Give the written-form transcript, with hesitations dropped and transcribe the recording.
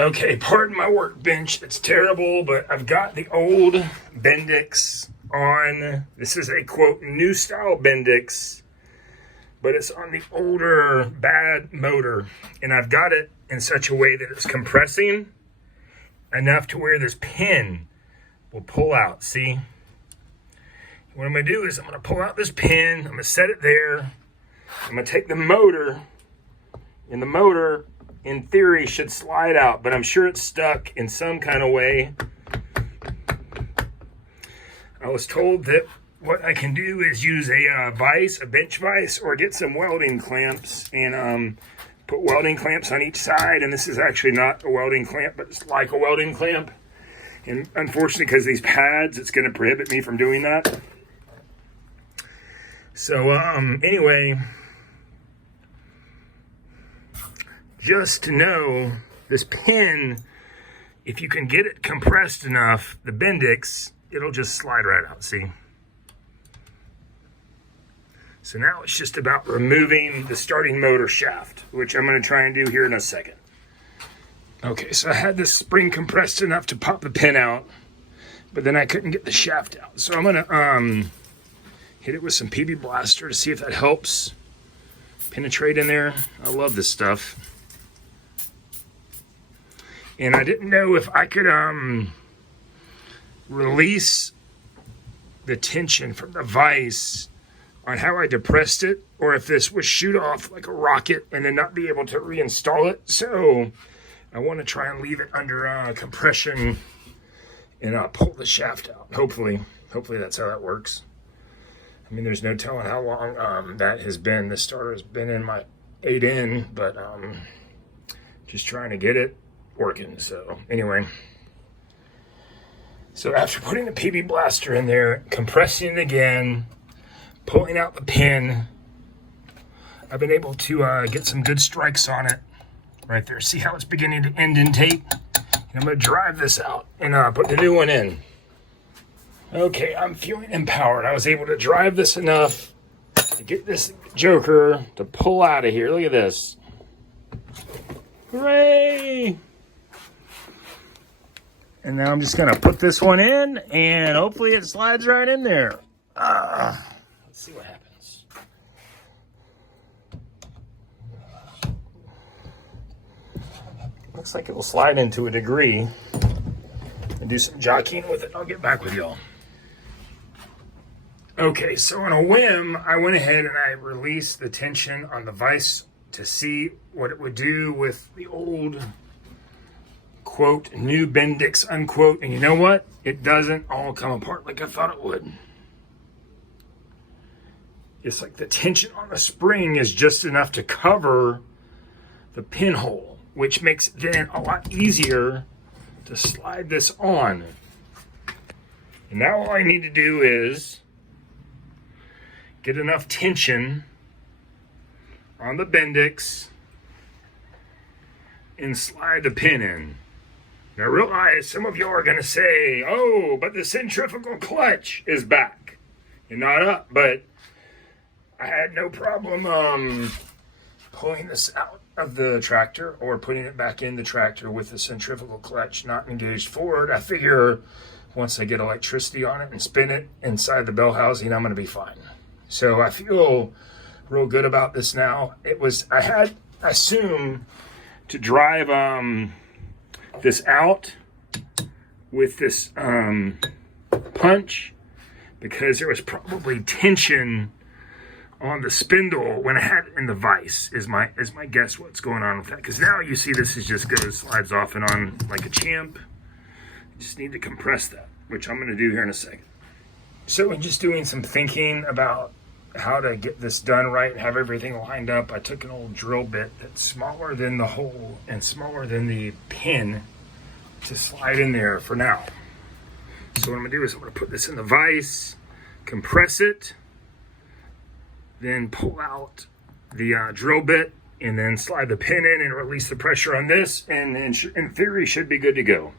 Okay, pardon my workbench. It's terrible, but I've got the old Bendix on. This is a, quote, new style Bendix, but it's on the older, bad motor. And I've got it in such a way that it's compressing enough to where this pin will pull out. See? What I'm going to do is I'm going to pull out this pin. I'm going to set it there. I'm going to take the motor, and the motor, in theory, should slide out, but I'm sure it's stuck in some kind of way. I was told that what I can do is use a vise, a bench vise, or get some welding clamps and put welding clamps on each side. And this is actually not a welding clamp, but it's like a welding clamp. And unfortunately, because these pads, it's going to prohibit me from doing that. So anyway, just to know, this pin, if you can get it compressed enough, the Bendix, it'll just slide right out, see? So now it's just about removing the starting motor shaft, which I'm going to try and do here in a second. Okay, so I had this spring compressed enough to pop the pin out, but then I couldn't get the shaft out. So I'm going to hit it with some PB Blaster to see if that helps penetrate in there. I love this stuff. And I didn't know if I could release the tension from the vise on how I depressed it, or if this would shoot off like a rocket and then not be able to reinstall it. So I want to try and leave it under compression and pull the shaft out. Hopefully that's how that works. I mean, there's no telling how long that has been. This starter has been in my 8N, but just trying to get it working. So anyway, so after putting the PB Blaster in there, compressing it again, pulling out the pin, I've been able to get some good strikes on it right there. See how it's beginning to indentate? And I'm going to drive this out and put the new one in. Okay, I'm feeling empowered. I was able to drive this enough to get this joker to pull out of here. Look at this. Hooray! And now I'm just going to put this one in, and hopefully it slides right in there. Let's see what happens. Looks like it will slide in to a degree. And do some jockeying with it. I'll get back with y'all. Okay, so on a whim, I went ahead and I released the tension on the vise to see what it would do with the old, quote, new Bendix, unquote. And you know what? It doesn't all come apart like I thought it would. It's like the tension on the spring is just enough to cover the pinhole, which makes it then a lot easier to slide this on. And now all I need to do is get enough tension on the Bendix and slide the pin in. Now realize some of y'all are going to say, oh, but the centrifugal clutch is back and not up. But I had no problem pulling this out of the tractor or putting it back in the tractor with the centrifugal clutch not engaged forward. I figure once I get electricity on it and spin it inside the bell housing, I'm going to be fine. So I feel real good about this now. I had assumed to drive this out with this punch because there was probably tension on the spindle when I had it in the vise is my guess what's going on with that. Because now you see this is just goes slides off and on like a champ. Just need to compress that, which I'm going to do here in a second. So in just doing some thinking about how to get this done right and have everything lined up, I took an old drill bit that's smaller than the hole and smaller than the pin to slide in there for now. So what I'm going to do is I'm going to put this in the vise, compress it, then pull out the drill bit, and then slide the pin in and release the pressure on this, and in theory should be good to go.